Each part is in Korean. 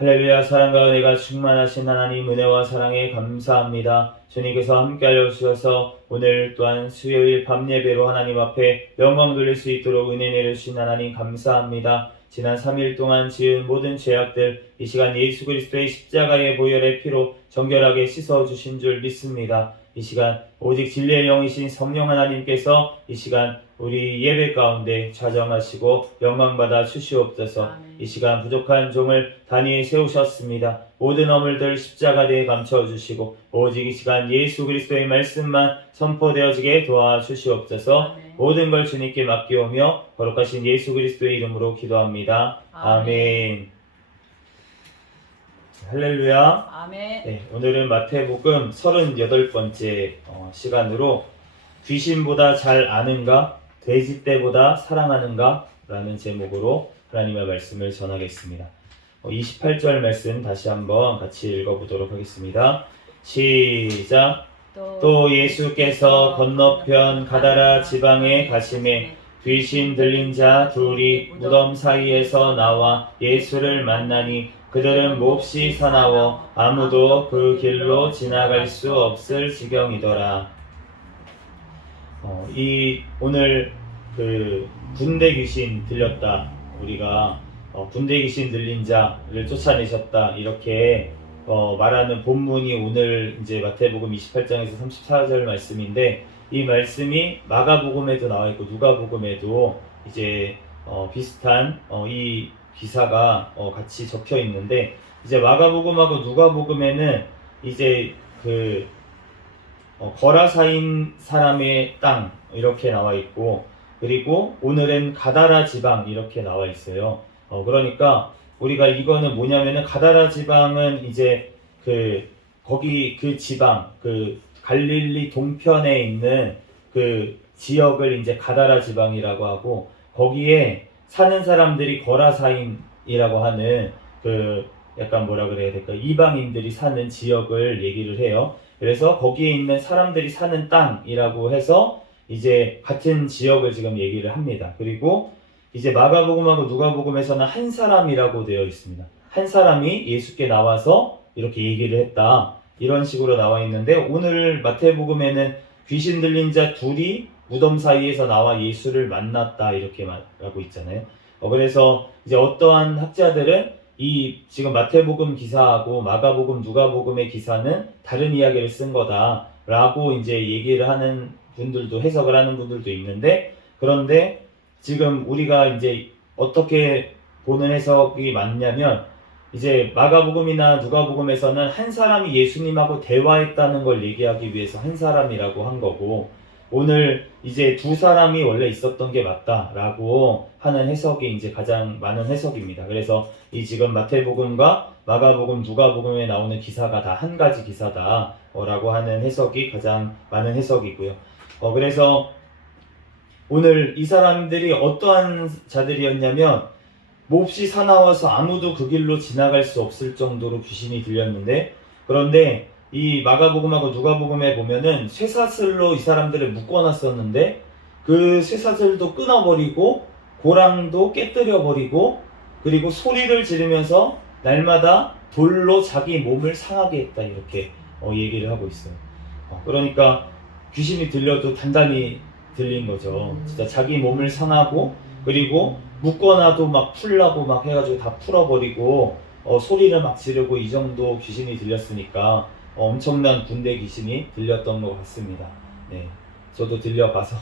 할렐루야. 사랑과 은혜가 충만하신 하나님, 은혜와 사랑에 감사합니다. 주님께서 함께하여 주셔서 오늘 또한 수요일 밤 예배로 하나님 앞에 영광 돌릴 수 있도록 은혜 내려주신 하나님 감사합니다. 지난 3일 동안 지은 모든 죄악들 이 시간 예수 그리스도의 십자가의 보혈의 피로 정결하게 씻어주신 줄 믿습니다. 이 시간 오직 진리의 영이신 성령 하나님께서 이 시간 우리 예배 가운데 좌정하시고 영광받아 주시옵소서. 아멘. 이 시간 부족한 종을 단위에 세우셨습니다. 모든 허물들 십자가대에 감춰주시고 오직 이 시간 예수 그리스도의 말씀만 선포되어지게 도와주시옵소서. 아멘. 모든 걸 주님께 맡기오며 거룩하신 예수 그리스도의 이름으로 기도합니다. 아멘. 할렐루야. 아멘. 네, 오늘은 마태복음 38번째 시간으로 귀신보다 잘 아는가? 돼지떼보다 사랑하는가? 라는 제목으로 하나님의 말씀을 전하겠습니다. 28절 말씀 다시 한번 같이 읽어보도록 하겠습니다. 시작. 또 예수께서 건너편 가다라 지방에 가심에 귀신 들린 자 둘이 무덤 사이에서 나와 예수를 만나니 그들은 몹시 사나워 아무도 그 길로 지나갈 수 없을 지경이더라. 오늘 그 군대 귀신 들렸다, 우리가 군대 귀신 들린 자를 쫓아내셨다 이렇게 말하는 본문이 오늘 이제 마태복음 28장에서 34절 말씀인데, 이 말씀이 마가복음에도 나와 있고 누가복음에도 이제 비슷한 이 기사가 같이 적혀 있는데, 이제 마가복음하고 누가복음에는 이제 그 거라사인 사람의 땅 이렇게 나와 있고, 그리고 오늘은 가다라 지방 이렇게 나와 있어요. 그러니까 우리가 이거는 뭐냐면은 가다라 지방은 이제 거기 그 지방, 그 갈릴리 동편에 있는 그 지역을 이제 가다라 지방이라고 하고, 거기에 사는 사람들이 거라사인이라고 하는 그 약간 뭐라 그래야 될까, 이방인들이 사는 지역을 얘기를 해요. 그래서 거기에 있는 사람들이 사는 땅이라고 해서 이제 같은 지역을 지금 얘기를 합니다. 그리고 이제 마가복음하고 누가복음에서는 한 사람이라고 되어 있습니다. 한 사람이 예수께 나와서 이렇게 얘기를 했다, 이런 식으로 나와 있는데, 오늘 마태복음에는 귀신 들린 자 둘이 무덤 사이에서 나와 예수를 만났다 이렇게 말하고 있잖아요. 그래서 이제 어떠한 학자들은 이 지금 마태복음 기사하고 마가복음 누가복음의 기사는 다른 이야기를 쓴 거다라고 이제 얘기를 하는 분들도, 해석을 하는 분들도 있는데, 그런데 지금 우리가 이제 어떻게 보는 해석이 맞냐면, 이제 마가복음이나 누가복음에서는 한 사람이 예수님하고 대화했다는 걸 얘기하기 위해서 한 사람이라고 한 거고, 오늘 이제 두 사람이 원래 있었던 게 맞다라고 하는 해석이 이제 가장 많은 해석입니다. 그래서 이 지금 마태복음과 마가복음, 누가복음에 나오는 기사가 다 한 가지 기사다라고 하는 해석이 가장 많은 해석이고요. 그래서 오늘 이 사람들이 어떠한 자들이었냐면, 몹시 사나워서 아무도 그 길로 지나갈 수 없을 정도로 귀신이 들렸는데, 그런데 이 마가복음하고 누가복음에 보면은 쇠사슬로 이 사람들을 묶어놨었는데 그 쇠사슬도 끊어버리고 고랑도 깨뜨려버리고, 그리고 소리를 지르면서 날마다 돌로 자기 몸을 상하게 했다 이렇게 얘기를 하고 있어요. 그러니까 귀신이 들려도 단단히 들린 거죠. 진짜 자기 몸을 상하고, 그리고 묶어놔도 막 풀라고 막 해가지고 다 풀어버리고 소리를 막 지르고, 이 정도 귀신이 들렸으니까 엄청난 군대 귀신이 들렸던 것 같습니다. 네, 저도 들려봐서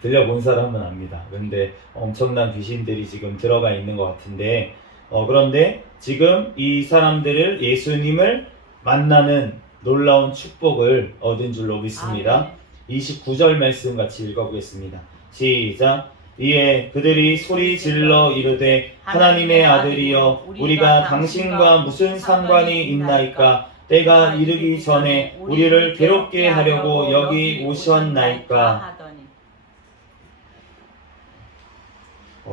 들려본 사람은 압니다. 그런데 엄청난 귀신들이 지금 들어가 있는 것 같은데, 그런데 지금 이 사람들을, 예수님을 만나는 놀라운 축복을 얻은 줄로 믿습니다. 29절 말씀 같이 읽어보겠습니다. 시작. 이에 그들이 소리 질러 이르되 하나님의 아들이여 우리가 당신과 무슨 상관이 있나이까? 때가 이르기 전에 우리를 괴롭게 하려고 여기 오셨나이까?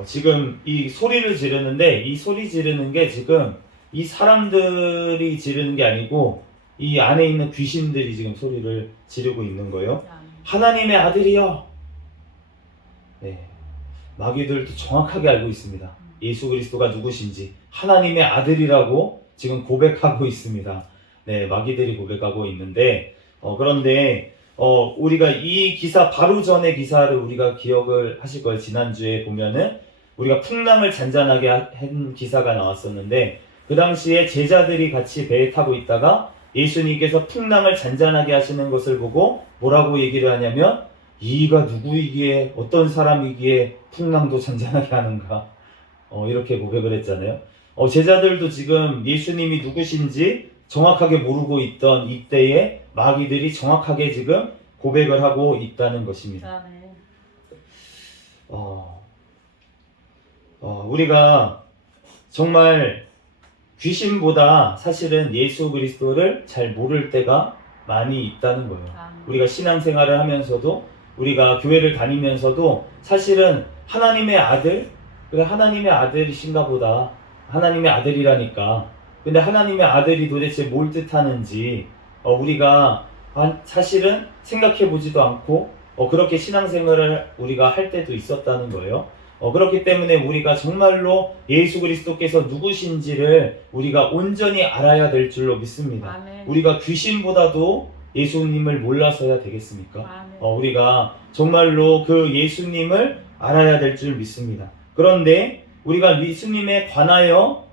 지금 이 소리를 지르는데, 이 소리 지르는 게 지금 이 사람들이 지르는 게 아니고 이 안에 있는 귀신들이 지금 소리를 지르고 있는 거예요. 하나님의 아들이여. 네, 마귀들도 정확하게 알고 있습니다. 예수 그리스도가 누구신지 하나님의 아들이라고 지금 고백하고 있습니다. 네, 마귀들이 고백하고 있는데 그런데 우리가 이 기사 바로 전의 기사를 우리가 기억을 하실 거예요. 지난주에 보면은 우리가 풍랑을 잔잔하게 한 기사가 나왔었는데 그 당시에 제자들이 같이 배에 타고 있다가 예수님께서 풍랑을 잔잔하게 하시는 것을 보고 뭐라고 얘기를 하냐면 이가 누구이기에 어떤 사람이기에 풍랑도 잔잔하게 하는가 이렇게 고백을 했잖아요. 제자들도 지금 예수님이 누구신지 정확하게 모르고 있던 이때에 마귀들이 정확하게 지금 고백을 하고 있다는 것입니다. 우리가 정말 귀신보다 사실은 예수 그리스도를 잘 모를 때가 많이 있다는 거예요. 우리가 신앙생활을 하면서도 우리가 교회를 다니면서도 사실은 하나님의 아들, 그래 하나님의 아들이신가 보다. 하나님의 아들이라니까. 근데 하나님의 아들이 도대체 뭘 뜻하는지 우리가 사실은 생각해 보지도 않고 그렇게 신앙생활을 우리가 할 때도 있었다는 거예요. 그렇기 때문에 우리가 정말로 예수 그리스도께서 누구신지를 우리가 온전히 알아야 될 줄로 믿습니다. 아멘. 우리가 귀신보다도 예수님을 몰라서야 되겠습니까? 우리가 정말로 그 예수님을 알아야 될 줄 믿습니다. 그런데 우리가 예수님에 관하여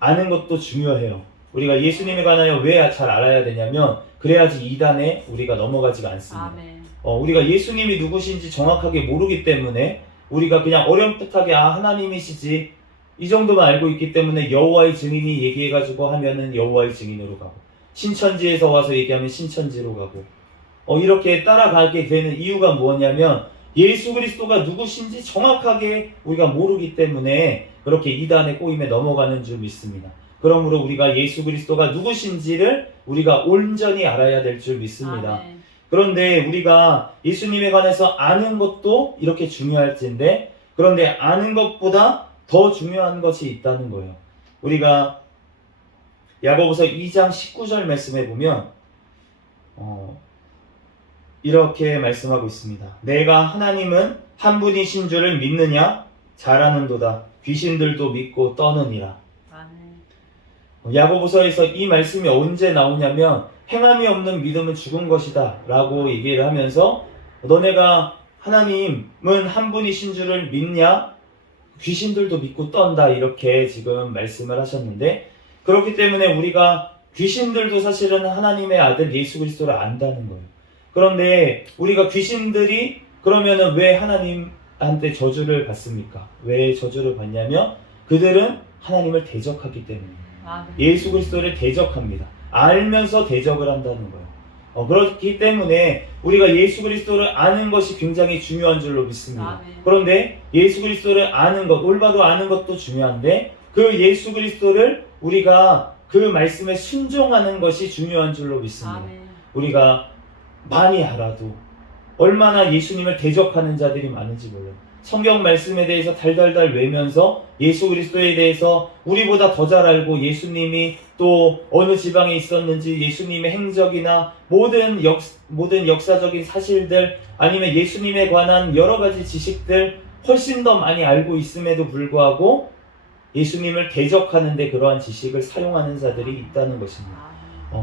아는 것도 중요해요. 우리가 예수님에 관하여 왜 잘 알아야 되냐면 그래야지 이단에 우리가 넘어가지가 않습니다. 아멘. 우리가 예수님이 누구신지 정확하게 모르기 때문에 우리가 그냥 어렴풋하게 하나님이시지 이 정도만 알고 있기 때문에 여호와의 증인이 얘기해가지고 하면은 여호와의 증인으로 가고 신천지에서 와서 얘기하면 신천지로 가고 이렇게 따라가게 되는 이유가 뭐냐면 예수 그리스도가 누구신지 정확하게 우리가 모르기 때문에 그렇게 이단의 꼬임에 넘어가는 줄 믿습니다. 그러므로 우리가 예수 그리스도가 누구신지를 우리가 온전히 알아야 될 줄 믿습니다. 아멘. 그런데 우리가 예수님에 관해서 아는 것도 이렇게 중요할진데 그런데 아는 것보다 더 중요한 것이 있다는 거예요. 우리가 야고보서 2장 19절 말씀에 보면 이렇게 말씀하고 있습니다. 내가 하나님은 한 분이신 줄을 믿느냐? 잘하는도다. 귀신들도 믿고 떠느니라. 아멘. 야고보서에서 이 말씀이 언제 나오냐면 행함이 없는 믿음은 죽은 것이다 라고 얘기를 하면서 너네가 하나님은 한 분이신 줄을 믿냐? 귀신들도 믿고 떤다 이렇게 지금 말씀을 하셨는데 그렇기 때문에 우리가 귀신들도 사실은 하나님의 아들 예수 그리스도를 안다는 거예요. 그런데 우리가 귀신들이 그러면은 왜 하나님한테 저주를 받습니까? 왜 저주를 받냐면 그들은 하나님을 대적하기 때문입니다. 예수 그리스도를 대적합니다. 알면서 대적을 한다는 거예요. 그렇기 때문에 우리가 예수 그리스도를 아는 것이 굉장히 중요한 줄로 믿습니다. 아멘. 그런데 예수 그리스도를 아는 것, 올바로 아는 것도 중요한데 그 예수 그리스도를 우리가 그 말씀에 순종하는 것이 중요한 줄로 믿습니다. 아멘. 우리가 많이 알아도 얼마나 예수님을 대적하는 자들이 많은지 몰라요. 성경 말씀에 대해서 달달달 외면서 예수 그리스도에 대해서 우리보다 더 잘 알고 예수님이 또 어느 지방에 있었는지 예수님의 행적이나 모든 역사적인 사실들 아니면 예수님에 관한 여러 가지 지식들 훨씬 더 많이 알고 있음에도 불구하고 예수님을 대적하는데 그러한 지식을 사용하는 자들이 있다는 것입니다.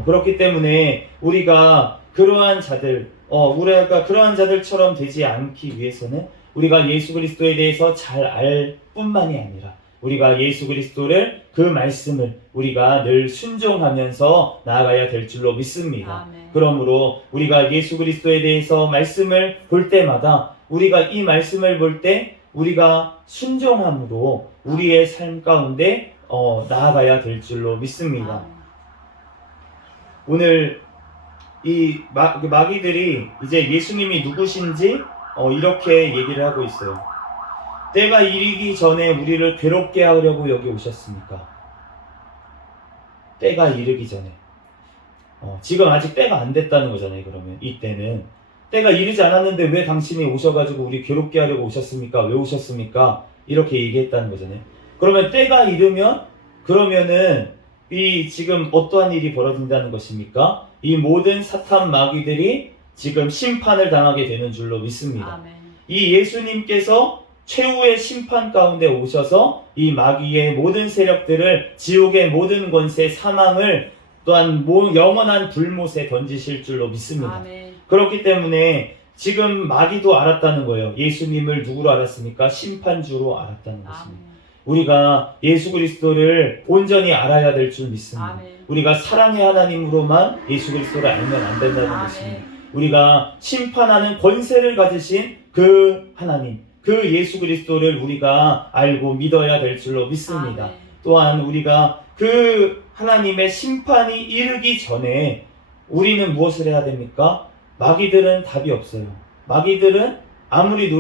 그렇기 때문에 우리가 그러한 자들처럼 되지 않기 위해서는 우리가 예수 그리스도에 대해서 잘 알 뿐만이 아니라 우리가 예수 그리스도를 그 말씀을 우리가 늘 순종하면서 나아가야 될 줄로 믿습니다. 아멘. 그러므로 우리가 예수 그리스도에 대해서 말씀을 볼 때마다 우리가 이 말씀을 볼 때 우리가 순종함으로 우리의 삶 가운데 나아가야 될 줄로 믿습니다. 아멘. 오늘 이 마귀들이 이제 예수님이 누구신지 이렇게 얘기를 하고 있어요. 때가 이르기 전에 우리를 괴롭게 하려고 여기 오셨습니까? 때가 이르기 전에. 지금 아직 때가 안 됐다는 거잖아요. 그러면 이때는 때가 이르지 않았는데 왜 당신이 오셔가지고 우리 괴롭게 하려고 오셨습니까? 왜 오셨습니까? 이렇게 얘기했다는 거잖아요. 그러면 때가 이르면 그러면은 이 지금 어떠한 일이 벌어진다는 것입니까? 이 모든 사탄 마귀들이 지금 심판을 당하게 되는 줄로 믿습니다. 아멘. 이 예수님께서 최후의 심판 가운데 오셔서 이 마귀의 모든 세력들을, 지옥의 모든 권세, 사망을 또한 영원한 불못에 던지실 줄로 믿습니다. 아멘. 그렇기 때문에 지금 마귀도 알았다는 거예요. 예수님을 누구로 알았습니까? 심판주로 알았다는 것입니다. 아멘. 우리가 예수 그리스도를 온전히 알아야 될 줄 믿습니다. 아멘. 우리가 사랑의 하나님으로만 예수 그리스도를 알면 안 된다는 아멘. 것입니다. 우리가 심판하는 권세를 가지신 그 하나님, 그 예수 그리스도를 우리가 알고 믿어야 될 줄로 믿습니다. 아멘. 또한 우리가 그 하나님의 심판이 이르기 전에 우리는 무엇을 해야 됩니까? 마귀들은 답이 없어요. 마귀들은 아무리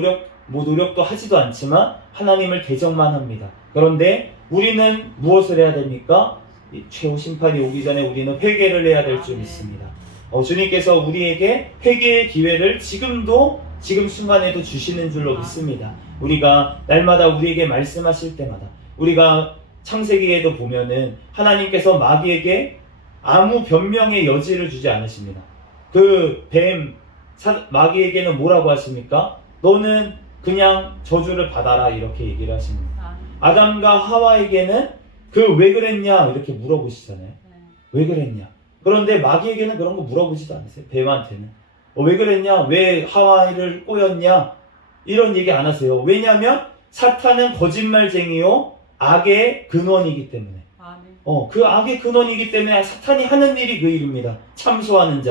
노력도 하지도 않지만 하나님을 대적만 합니다. 그런데 우리는 무엇을 해야 됩니까? 이 최후 심판이 오기 전에 우리는 회개를 해야 될 줄 아멘. 믿습니다. 주님께서 우리에게 회개의 기회를 지금 순간에도 주시는 줄로 믿습니다. 우리가 날마다 우리에게 말씀하실 때마다, 우리가 창세기에도 보면은 하나님께서 마귀에게 아무 변명의 여지를 주지 않으십니다. 그 마귀에게는 뭐라고 하십니까? 너는 그냥 저주를 받아라, 이렇게 얘기를 하십니다. 아담과 하와에게는 그 왜 그랬냐 이렇게 물어보시잖아요. 왜 그랬냐? 그런데 마귀에게는 그런 거 물어보지도 않으세요. 뱀한테는 왜 그랬냐? 왜 하와를 꼬였냐? 이런 얘기 안 하세요. 왜냐하면 사탄은 거짓말쟁이요 악의 근원이기 때문에. 아멘. 그 악의 근원이기 때문에 사탄이 하는 일이 그 일입니다. 참소하는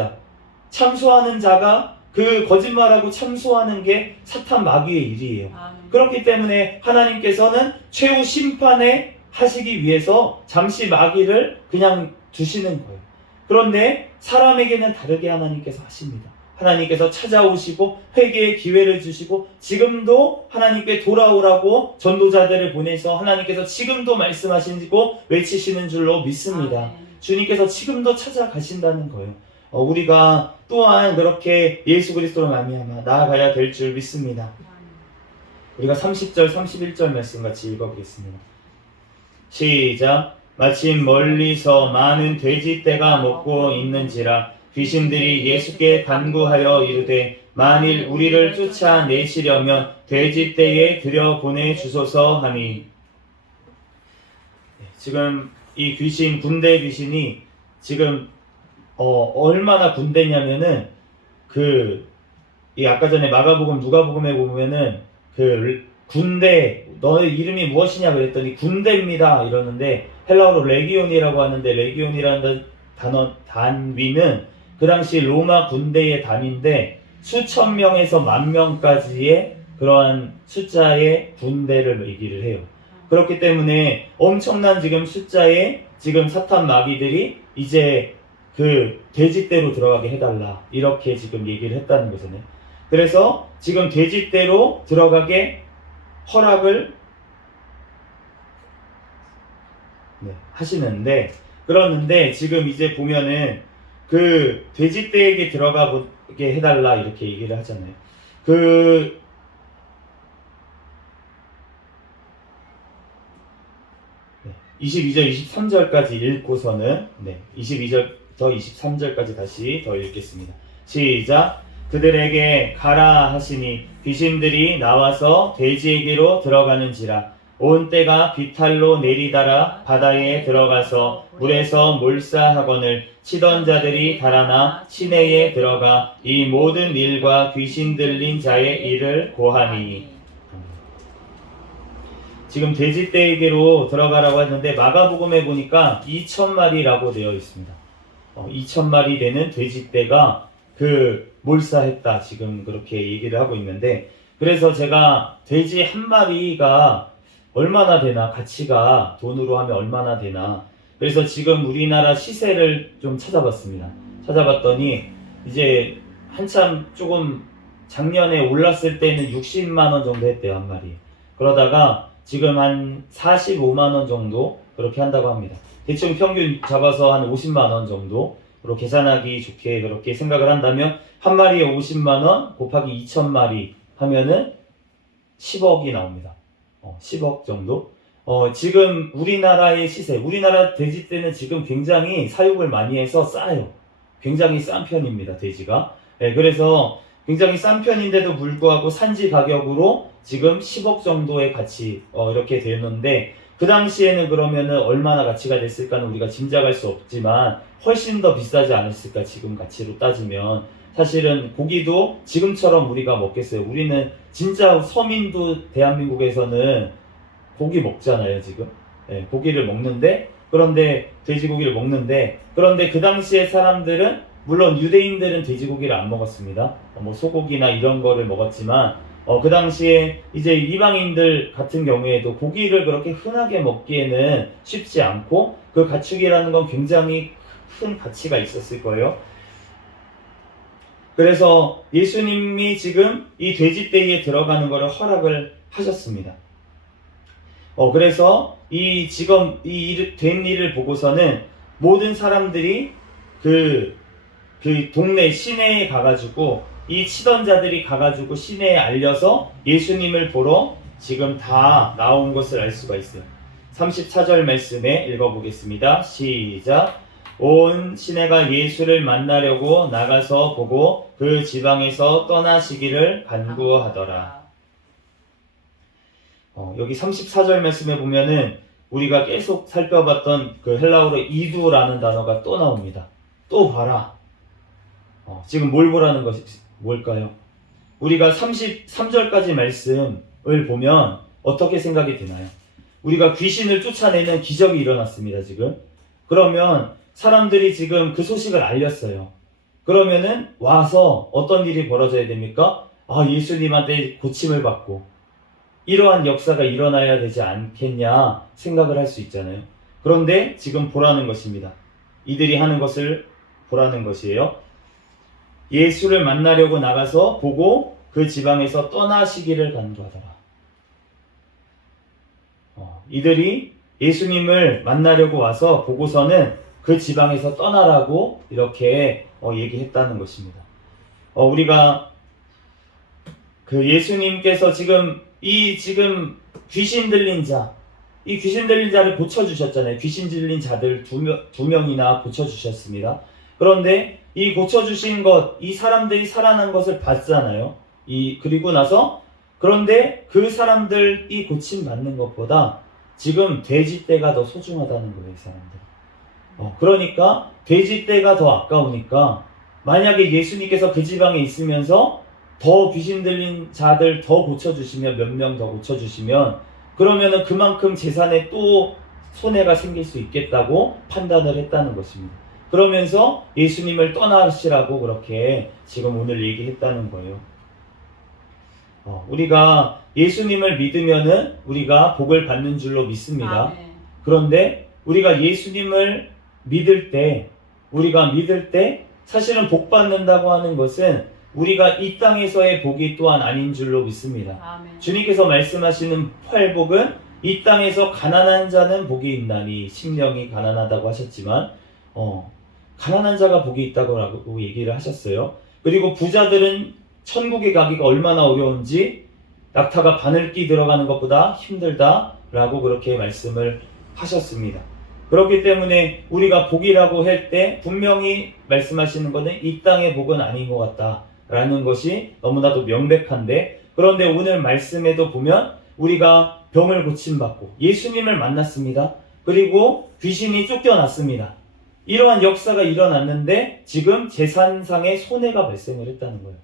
자가 그 거짓말하고 참소하는 게 사탄 마귀의 일이에요. 아멘. 그렇기 때문에 하나님께서는 최후 심판에 하시기 위해서 잠시 마귀를 그냥 두시는 거예요. 그런데 사람에게는 다르게 하나님께서 하십니다. 하나님께서 찾아오시고 회개의 기회를 주시고, 지금도 하나님께 돌아오라고 전도자들을 보내서 하나님께서 지금도 말씀하시고 외치시는 줄로 믿습니다. 아멘. 주님께서 지금도 찾아가신다는 거예요. 우리가 또한 그렇게 예수 그리스도로 말미암아 나아가야 될 줄 믿습니다. 아멘. 우리가 30절 31절 말씀 같이 읽어보겠습니다. 시작. 마침 멀리서 많은 돼지떼가 먹고 있는지라 귀신들이 예수께 간구하여 이르되 만일 우리를 쫓아내시려면 돼지떼에 들여보내 주소서 하니. 지금 이 귀신, 군대 귀신이 지금 얼마나 군대냐면은 이 아까 전에 마가복음, 누가복음에 보면은 군대, 너의 이름이 무엇이냐 그랬더니 군대입니다 이러는데, 헬라어로 레기온이라고 하는데, 레기온이라는 단위는 그 당시 로마 군대의 단위인데 수천 명에서 만 명까지의 그러한 숫자의 군대를 얘기를 해요. 그렇기 때문에 엄청난 지금 숫자의 지금 사탄 마귀들이 이제 그 돼지떼로 들어가게 해달라, 이렇게 지금 얘기를 했다는 거잖아요. 그래서 지금 돼지떼로 들어가게 허락을 하시는데, 그러는데 지금 이제 보면은 그 돼지떼에게 들어가게 해달라 이렇게 얘기를 하잖아요. 22절 23절까지 읽고서는 22절부터 23절까지 다시 더 읽겠습니다. 시작. 그들에게 가라 하시니 귀신들이 나와서 돼지에게로 들어가는지라 온 떼가 비탈로 내리달아 바다에 들어가서 물에서 몰사하거늘 치던 자들이 달아나 시내에 들어가 이 모든 일과 귀신 들린 자의 일을 고하니. 지금 돼지떼에게로 들어가라고 했는데 마가복음에 보니까 2,000마리라고 되어 있습니다. 2,000마리 되는 돼지떼가 몰사했다, 지금 그렇게 얘기를 하고 있는데, 그래서 제가 돼지 한 마리가 얼마나 되나, 가치가 돈으로 하면 얼마나 되나, 그래서 지금 우리나라 시세를 좀 찾아봤습니다. 찾아봤더니 이제 한참 조금 작년에 올랐을 때는 60만 원 정도 했대요, 한 마리. 그러다가 지금 한 45만 원 정도 그렇게 한다고 합니다. 대충 평균 잡아서 한 50만 원 정도로 계산하기 좋게 그렇게 생각을 한다면 한 마리에 50만 원 곱하기 2,000마리 하면은 10억이 나옵니다. 10억 정도. 지금 우리나라의 시세, 우리나라 돼지떼는 지금 굉장히 사육을 많이 해서 싸요. 굉장히 싼 편입니다, 돼지가. 그래서 굉장히 싼 편인데도 불구하고 산지 가격으로 지금 10억 정도의 가치 이렇게 되었는데 그 당시에는 그러면은 얼마나 가치가 됐을까는 우리가 짐작할 수 없지만 훨씬 더 비싸지 않았을까 지금 가치로 따지면. 사실은 고기도 지금처럼 우리가 먹겠어요. 우리는 진짜 서민도 대한민국에서는 고기 먹잖아요 지금. 예, 고기를 먹는데 그런데 돼지고기를 먹는데 그런데 그 당시에 사람들은 물론 유대인들은 돼지고기를 안 먹었습니다. 뭐 소고기나 이런 거를 먹었지만 그 당시에 이제 이방인들 같은 경우에도 고기를 그렇게 흔하게 먹기에는 쉽지 않고 그 가축이라는 건 굉장히 큰 가치가 있었을 거예요. 그래서 예수님이 지금 이 돼지떼이에 들어가는 것을 허락을 하셨습니다. 그래서 지금 된 일을 보고서는 모든 사람들이 그 동네 시내에 가가지고 이 치던 자들이 가가지고 시내에 알려서 예수님을 보러 지금 다 나온 것을 알 수가 있어요. 34절 말씀에 읽어보겠습니다. 시작. 온 시내가 예수를 만나려고 나가서 보고 그 지방에서 떠나시기를 간구하더라. 여기 34절 말씀에 보면은 우리가 계속 살펴봤던 그 헬라어로 이두라는 단어가 또 나옵니다. 또 봐라. 지금 뭘 보라는 것이 뭘까요? 우리가 33절까지 말씀을 보면 어떻게 생각이 드나요? 우리가 귀신을 쫓아내는 기적이 일어났습니다, 지금. 그러면 사람들이 지금 그 소식을 알렸어요. 그러면은 와서 어떤 일이 벌어져야 됩니까? 예수님한테 고침을 받고 이러한 역사가 일어나야 되지 않겠냐 생각을 할 수 있잖아요. 그런데 지금 보라는 것입니다. 이들이 하는 것을 보라는 것이에요. 예수를 만나려고 나가서 보고 그 지방에서 떠나시기를 간구하더라. 이들이 예수님을 만나려고 와서 보고서는 그 지방에서 떠나라고 이렇게 얘기했다는 것입니다. 우리가 그 예수님께서 지금 귀신 들린 자, 이 귀신 들린 자를 고쳐주셨잖아요. 귀신 들린 자들 두 명이나 고쳐주셨습니다. 그런데 이 고쳐주신 것, 이 사람들이 살아난 것을 봤잖아요. 그리고 나서 그런데 그 사람들이 고침받는 것보다 지금 돼지떼가 더 소중하다는 거예요, 이 사람들. 그러니까 돼지떼가 더 아까우니까 만약에 예수님께서 그 지방에 있으면서 더 귀신 들린 자들 더 고쳐주시면 몇 명 더 고쳐주시면 그러면은 그만큼 재산에 또 손해가 생길 수 있겠다고 판단을 했다는 것입니다. 그러면서 예수님을 떠나시라고 그렇게 지금 오늘 얘기했다는 거예요. 우리가 예수님을 믿으면은 우리가 복을 받는 줄로 믿습니다. 그런데 우리가 예수님을 믿을 때 사실은 복 받는다고 하는 것은 우리가 이 땅에서의 복이 또한 아닌 줄로 믿습니다. 아멘. 주님께서 말씀하시는 팔복은 이 땅에서 가난한 자는 복이 있나니 심령이 가난하다고 하셨지만 가난한 자가 복이 있다고 얘기를 하셨어요. 그리고 부자들은 천국에 가기가 얼마나 어려운지 낙타가 바늘기 들어가는 것보다 힘들다라고 그렇게 말씀을 하셨습니다. 그렇기 때문에 우리가 복이라고 할 때 분명히 말씀하시는 것은 이 땅의 복은 아닌 것 같다라는 것이 너무나도 명백한데, 그런데 오늘 말씀에도 보면 우리가 병을 고침받고 예수님을 만났습니다. 그리고 귀신이 쫓겨났습니다. 이러한 역사가 일어났는데 지금 재산상의 손해가 발생을 했다는 거예요.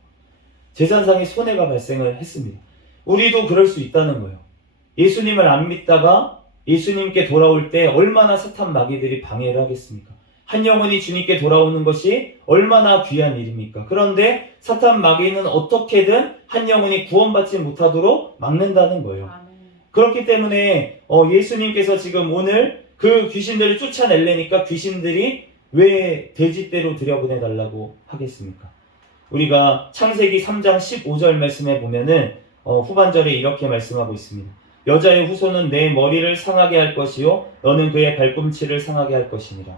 재산상의 손해가 발생을 했습니다. 우리도 그럴 수 있다는 거예요. 예수님을 안 믿다가 예수님께 돌아올 때 얼마나 사탄 마귀들이 방해를 하겠습니까? 한 영혼이 주님께 돌아오는 것이 얼마나 귀한 일입니까? 그런데 사탄 마귀는 어떻게든 한 영혼이 구원받지 못하도록 막는다는 거예요. 그렇기 때문에 예수님께서 지금 오늘 그 귀신들을 쫓아내려니까 귀신들이 왜 돼지떼로 들여보내달라고 하겠습니까? 우리가 창세기 3장 15절 말씀에 보면은 후반절에 이렇게 말씀하고 있습니다. 여자의 후손은 내 머리를 상하게 할 것이요 너는 그의 발꿈치를 상하게 할 것이니라.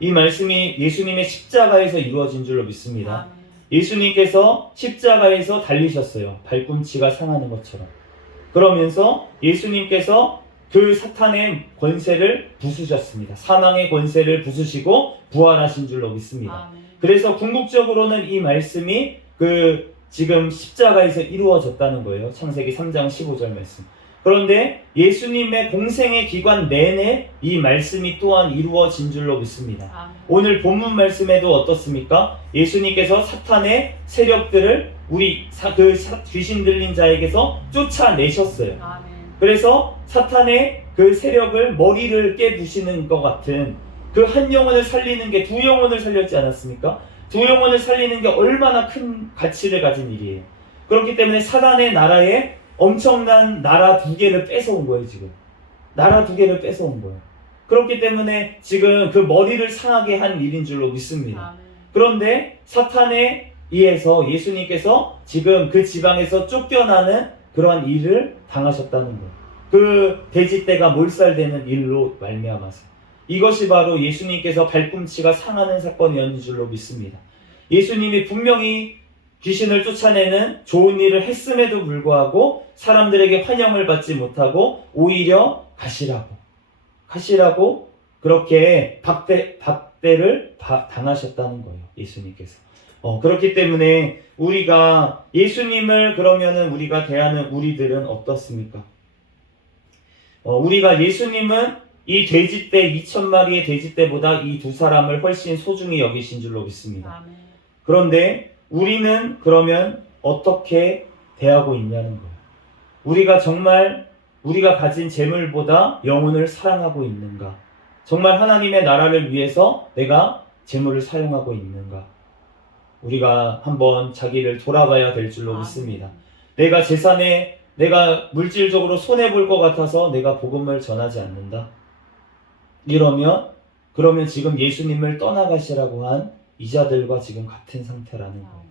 이 말씀이 예수님의 십자가에서 이루어진 줄로 믿습니다. 예수님께서 십자가에서 달리셨어요. 발꿈치가 상하는 것처럼. 그러면서 예수님께서 그 사탄의 권세를 부수셨습니다. 사망의 권세를 부수시고 부활하신 줄로 믿습니다. 그래서 궁극적으로는 이 말씀이 그 지금 십자가에서 이루어졌다는 거예요. 창세기 3장 15절 말씀. 그런데 예수님의 공생의 기간 내내 이 말씀이 또한 이루어진 줄로 믿습니다. 아멘. 오늘 본문 말씀에도 어떻습니까? 예수님께서 사탄의 세력들을 귀신 들린 자에게서 쫓아내셨어요. 아멘. 그래서 사탄의 그 세력을 머리를 깨부시는 것 같은 그 한 영혼을 살리는 게 두 영혼을 살렸지 않았습니까? 두 영혼을 살리는 게 얼마나 큰 가치를 가진 일이에요. 그렇기 때문에 사단의 나라에 엄청난 나라 두 개를 뺏어온 거예요. 지금 나라 두 개를 뺏어온 거예요. 그렇기 때문에 지금 그 머리를 상하게 한 일인 줄로 믿습니다. 아멘. 그런데 사탄에 의해서 예수님께서 지금 그 지방에서 쫓겨나는 그러한 일을 당하셨다는 거예요. 그 돼지떼가 몰살되는 일로 말미암아서 이것이 바로 예수님께서 발꿈치가 상하는 사건이었는 줄로 믿습니다. 예수님이 분명히 귀신을 쫓아내는 좋은 일을 했음에도 불구하고 사람들에게 환영을 받지 못하고 오히려 가시라고 그렇게 박대를 당하셨다는 거예요. 예수님께서. 그렇기 때문에 우리가 예수님을 그러면은 우리가 대하는 우리들은 어떻습니까? 우리가 예수님은 이 돼지떼 2,000마리의 돼지떼보다 이 두 사람을 훨씬 소중히 여기신 줄로 믿습니다. 아멘. 그런데 우리는 그러면 어떻게 대하고 있냐는 거예요. 우리가 정말 우리가 가진 재물보다 영혼을 사랑하고 있는가? 정말 하나님의 나라를 위해서 내가 재물을 사용하고 있는가? 우리가 한번 자기를 돌아봐야 될 줄로 믿습니다. 내가 재산에 내가 물질적으로 손해볼 것 같아서 내가 복음을 전하지 않는다. 그러면 지금 예수님을 떠나가시라고 한 이자들과 지금 같은 상태라는 거예요.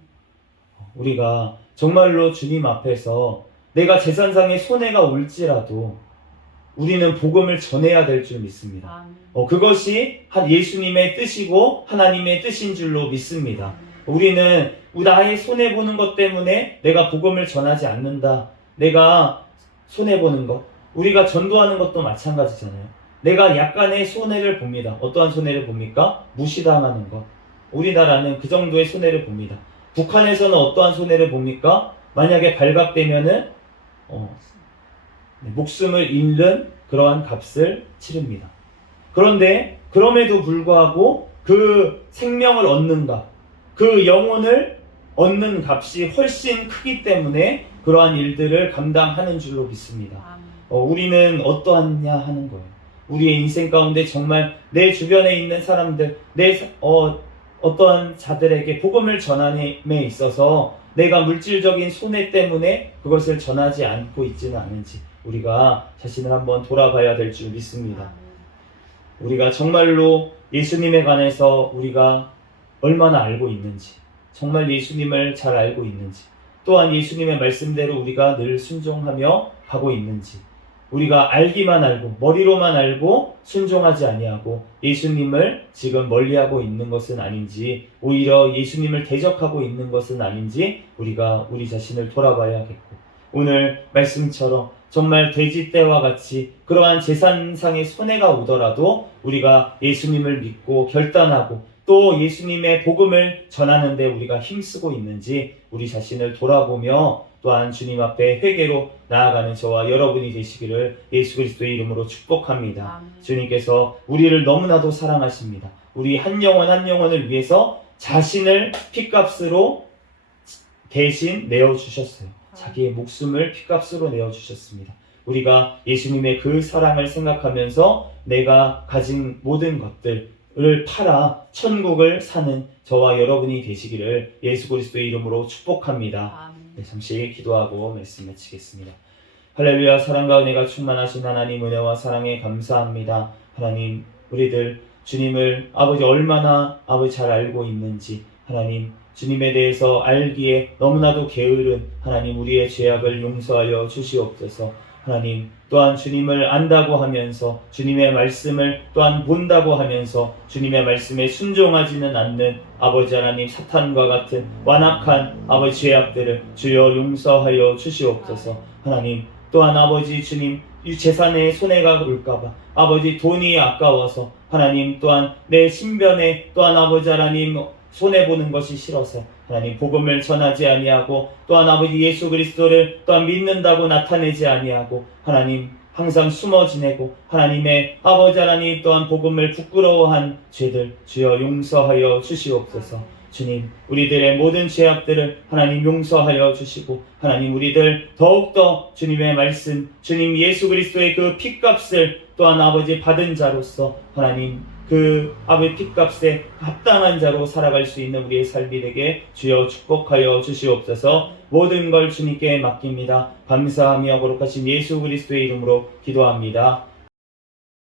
우리가 정말로 주님 앞에서 내가 재산상의 손해가 올지라도 우리는 복음을 전해야 될 줄 믿습니다. 그것이 예수님의 뜻이고 하나님의 뜻인 줄로 믿습니다. 우리는 나의 손해보는 것 때문에 내가 복음을 전하지 않는다. 내가 손해보는 것, 우리가 전도하는 것도 마찬가지잖아요. 내가 약간의 손해를 봅니다. 어떠한 손해를 봅니까? 무시당하는 것. 우리나라는 그 정도의 손해를 봅니다. 북한에서는 어떠한 손해를 봅니까? 만약에 발각되면은 목숨을 잃는 그러한 값을 치릅니다. 그런데 그럼에도 불구하고 그 생명을 얻는가, 그 영혼을 얻는 값이 훨씬 크기 때문에 그러한 일들을 감당하는 줄로 믿습니다. 우리는 어떠하냐 하는 거예요. 우리의 인생 가운데 정말 내 주변에 있는 사람들, 어떠한 자들에게 복음을 전함에 있어서 내가 물질적인 손해 때문에 그것을 전하지 않고 있지는 않은지 우리가 자신을 한번 돌아봐야 될 줄 믿습니다. 우리가 정말로 예수님에 관해서 우리가 얼마나 알고 있는지, 정말 예수님을 잘 알고 있는지, 또한 예수님의 말씀대로 우리가 늘 순종하며 가고 있는지, 우리가 알기만 알고 머리로만 알고 순종하지 아니하고 예수님을 지금 멀리하고 있는 것은 아닌지, 오히려 예수님을 대적하고 있는 것은 아닌지 우리가 우리 자신을 돌아봐야겠고, 오늘 말씀처럼 정말 돼지떼와 같이 그러한 재산상의 손해가 오더라도 우리가 예수님을 믿고 결단하고 또 예수님의 복음을 전하는데 우리가 힘쓰고 있는지 우리 자신을 돌아보며 또한 주님 앞에 회개로 나아가는 저와 여러분이 되시기를 예수 그리스도의 이름으로 축복합니다. 아멘. 주님께서 우리를 너무나도 사랑하십니다. 우리 한 영혼 한 영혼을 위해서 자신을 핏값으로 대신 내어주셨어요. 자기의 목숨을 핏값으로 내어주셨습니다. 우리가 예수님의 그 사랑을 생각하면서 내가 가진 모든 것들을 팔아 천국을 사는 저와 여러분이 되시기를 예수 그리스도의 이름으로 축복합니다. 네, 잠시 기도하고 말씀 마치겠습니다. 할렐루야. 사랑과 은혜가 충만하신 하나님, 은혜와 사랑에 감사합니다. 하나님, 우리들 주님을 아버지 얼마나 아버지 잘 알고 있는지, 하나님 주님에 대해서 알기에 너무나도 게으른 하나님, 우리의 죄악을 용서하여 주시옵소서. 하나님, 또한 주님을 안다고 하면서 주님의 말씀을 또한 본다고 하면서 주님의 말씀에 순종하지는 않는 아버지 하나님, 사탄과 같은 완악한 아버지 죄악들을 주여 용서하여 주시옵소서. 하나님, 또한 아버지 주님, 이 재산에 손해가 올까봐 아버지 돈이 아까워서 하나님, 또한 내 신변에 또한 아버지 하나님 손해보는 것이 싫어서 하나님 복음을 전하지 아니하고 또한 아버지 예수 그리스도를 또한 믿는다고 나타내지 아니하고 하나님 항상 숨어 지내고 하나님의 아버지 하나님 또한 복음을 부끄러워한 죄들 주여 용서하여 주시옵소서. 주님 우리들의 모든 죄악들을 하나님 용서하여 주시고 하나님 우리들 더욱더 주님의 말씀 주님 예수 그리스도의 그 핏값을 또한 아버지 받은 자로서 하나님 그 아버지 핏값에 합당한 자로 살아갈 수 있는 우리의 삶이 되게 주여 축복하여 주시옵소서. 모든 걸 주님께 맡깁니다. 감사하며 거룩하신 예수 그리스도의 이름으로 기도합니다.